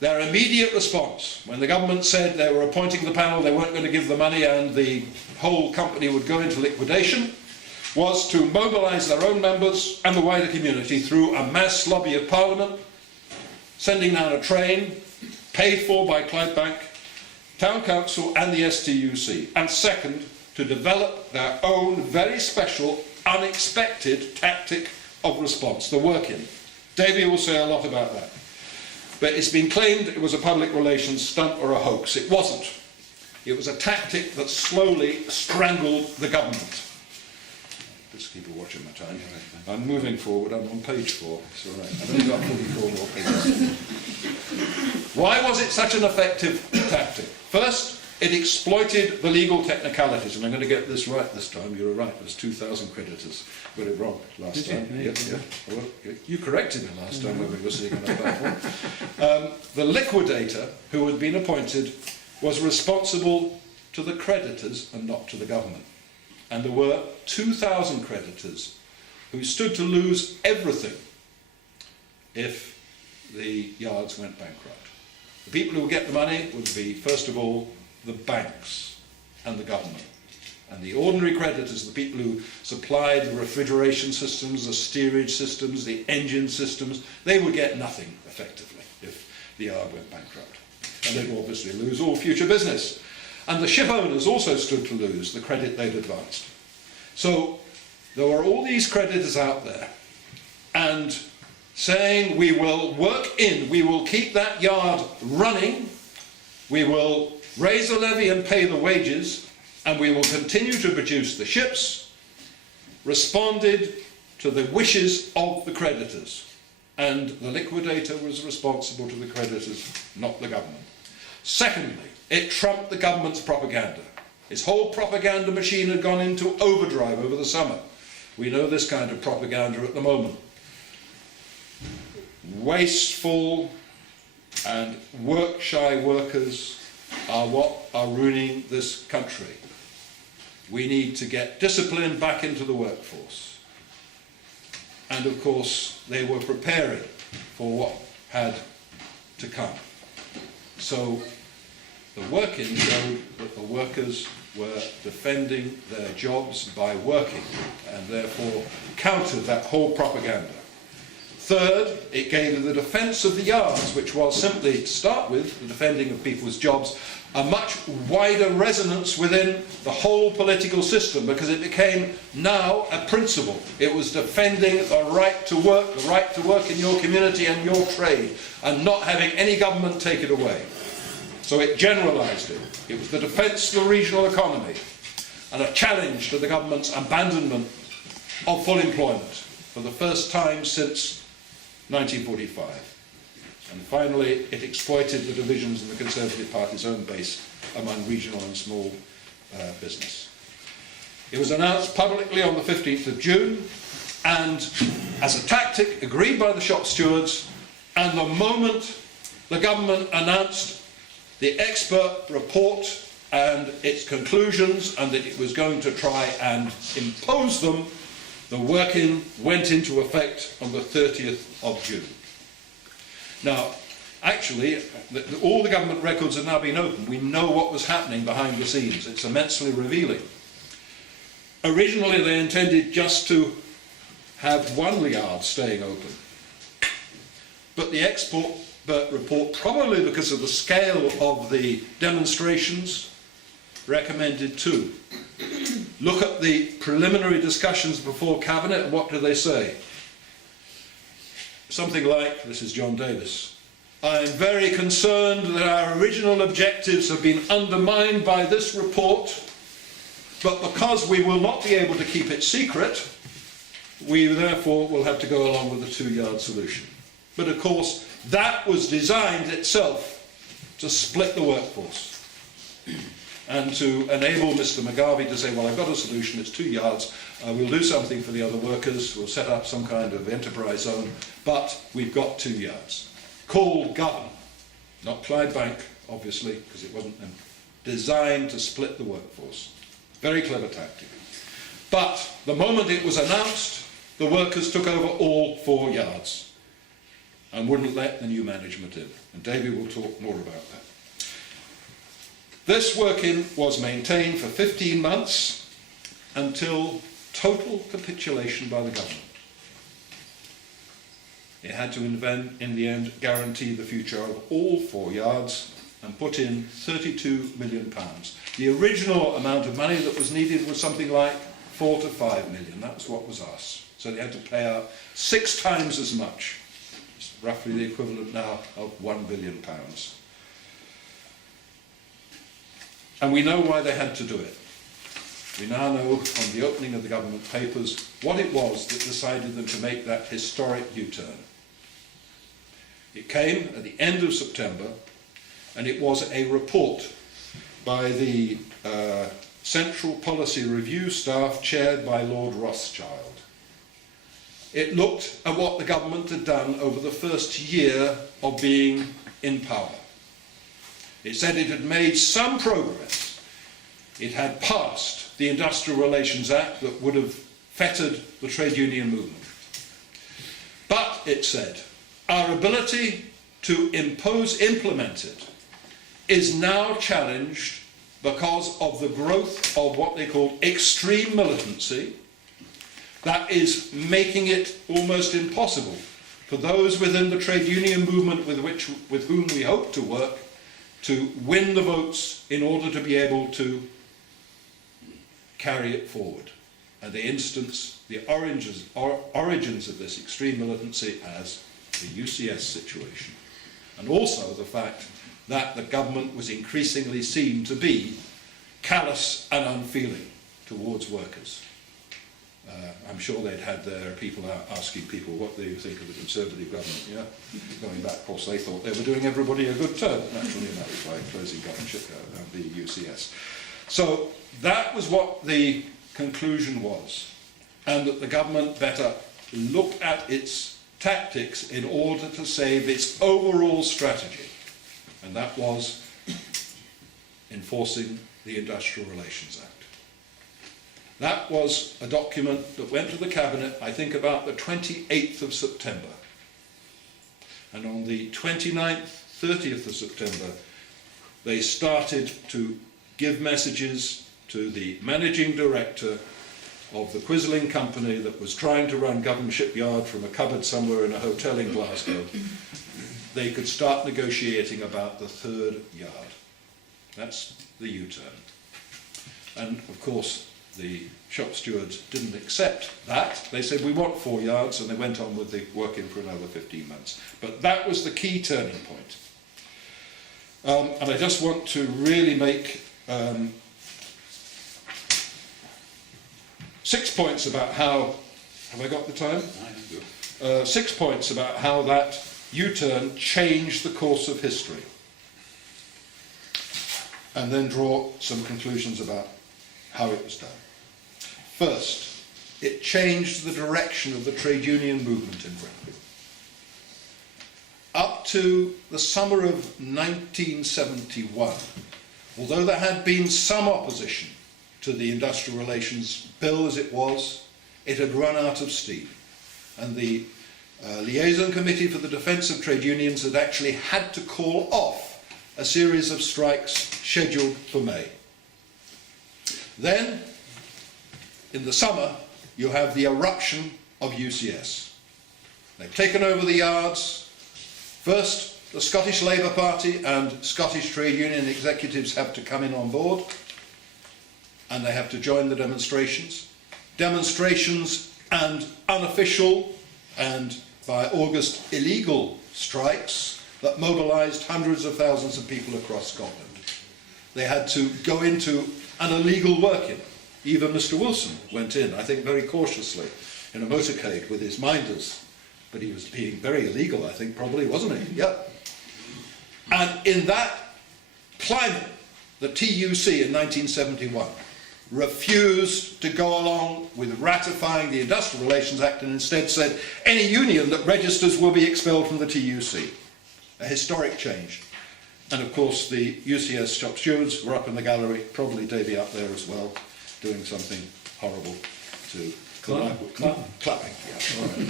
Their immediate response, when the government said they were appointing the panel, they weren't going to give the money and the whole company would go into liquidation, was to mobilise their own members and the wider community through a mass lobby of Parliament, sending down a train, paid for by Clydebank, Town Council and the STUC, and second, to develop their own very special, unexpected tactic of response, the work-in. Davey will say a lot about that. But it's been claimed it was a public relations stunt or a hoax. It wasn't. It was a tactic that slowly strangled the government. Just keep watching my time. I'm moving forward. I'm on page 4. It's all right. I've only got 44 more pages. Why was it such an effective tactic? First, it exploited the legal technicalities, and I'm going to get this right this time. You were right. There's 2,000 creditors. Got it wrong last time. Yeah. Well, you corrected me last time when we were sitting on that platform. The liquidator who had been appointed was responsible to the creditors and not to the government. And there were 2,000 creditors who stood to lose everything if the yards went bankrupt. The people who would get the money would be, first of all, the banks and the government. And the ordinary creditors, the people who supplied the refrigeration systems, the steerage systems, the engine systems, they would get nothing, effectively, if the yard went bankrupt. And they'd obviously lose all future business. And the ship owners also stood to lose the credit they'd advanced. So there were all these creditors out there, and saying, we will work in, we will keep that yard running, we will raise the levy and pay the wages, and we will continue to produce the ships, responded to the wishes of the creditors. And the liquidator was responsible to the creditors, not the government. Secondly, it trumped the government's propaganda. His whole propaganda machine had gone into overdrive over the summer. We know this kind of propaganda at the moment. Wasteful and work-shy workers are what are ruining this country. We need to get discipline back into the workforce. And of course, they were preparing for what had to come. So the work-in showed that the workers were defending their jobs by working, and therefore countered that whole propaganda. Third, it gave the defence of the yards, which was simply, to start with, the defending of people's jobs, a much wider resonance within the whole political system, because it became now a principle. It was defending the right to work in your community and your trade, and not having any government take it away. So it generalised it. It was the defence of the regional economy, and a challenge to the government's abandonment of full employment for the first time since 1945. And finally, it exploited the divisions in the Conservative Party's own base among regional and small business. It was announced publicly on the 15th of June, and as a tactic agreed by the shop stewards, and the moment the government announced the expert report and its conclusions, and that it was going to try and impose them, the work-in went into effect on the 30th of June. Now, actually, all the government records have now been opened. We know what was happening behind the scenes. It's immensely revealing. Originally, they intended just to have one yard staying open. But the expert report, probably because of the scale of the demonstrations, recommended two. Look at the preliminary discussions before Cabinet, and what do they say? Something like, this is John Davis, I am very concerned that our original objectives have been undermined by this report, but because we will not be able to keep it secret, we therefore will have to go along with the 2-yard solution. But of course, that was designed itself to split the workforce and to enable Mr. Mugabe to say, well, I've got a solution, it's 2 yards, we'll do something for the other workers, we'll set up some kind of enterprise zone, but we've got 2 yards. Called Govern, not Clydebank, obviously, because it wasn't designed to split the workforce. Very clever tactic. But the moment it was announced, the workers took over all 4 yards. and wouldn't let the new management in. And David will talk more about that. This work-in was maintained for 15 months until total capitulation by the government. It had to, in the end, guarantee the future of all 4 yards and put in £32 million. The original amount of money that was needed was something like 4 to 5 million. That was what was asked. So they had to pay out 6 times as much. It's roughly the equivalent now of £1 billion. And we know why they had to do it. We now know from the opening of the government papers what it was that decided them to make that historic U-turn. It came at the end of September, and it was a report by the Central Policy Review staff chaired by Lord Rothschild. It looked at what the government had done over the first year of being in power. It said it had made some progress. It had passed the Industrial Relations Act that would have fettered the trade union movement. But, it said, our ability to implement it is now challenged because of the growth of what they called extreme militancy that is making it almost impossible for those within the trade union movement with whom we hope to work to win the votes in order to be able to carry it forward. And they instance the origins of this extreme militancy as the UCS situation, and also the fact that the government was increasingly seen to be callous and unfeeling towards workers. I'm sure they'd had their people out asking people what they think of the Conservative government. Yeah, going back, of course, they thought they were doing everybody a good turn, naturally enough, by closing down the UCS. So that was what the conclusion was, and that the government better look at its tactics in order to save its overall strategy, and that was enforcing the Industrial Relations Act. That was a document that went to the Cabinet, I think, about the 28th of September. And on the 29th, 30th of September, they started to give messages to the managing director of the Quisling company that was trying to run Govan Shipyard from a cupboard somewhere in a hotel in Glasgow. They could start negotiating about the 3rd yard. That's the U-turn. And, of course, the shop stewards didn't accept that. They said, we want 4 yards, and they went on with the work-in for another 15 months. But that was the key turning point. And I just want to really make 6 points about how, have I got the time? 6 points about how that U-turn changed the course of history. And then draw some conclusions about how it was done. First, it changed the direction of the trade union movement in Britain. Up to the summer of 1971, although there had been some opposition to the Industrial Relations Bill as it was, it had run out of steam. And the Liaison Committee for the Defence of Trade Unions had actually had to call off a series of strikes scheduled for May. Then, in the summer, you have the eruption of UCS. They've taken over the yards. First, the Scottish Labour Party and Scottish trade union executives have to come in on board, and they have to join the demonstrations. Demonstrations and unofficial and, by August, illegal strikes that mobilised hundreds of thousands of people across Scotland. They had to go into an illegal work-in. Even Mr. Wilson went in, I think very cautiously, in a motorcade with his minders. But he was being very illegal, I think, probably, wasn't he? Yeah. And in that climate, the TUC in 1971 refused to go along with ratifying the Industrial Relations Act and instead said any union that registers will be expelled from the TUC. A historic change. And of course the UCS shop stewards were up in the gallery, probably Davy up there as well, doing something horrible to clapping. Yeah, all right.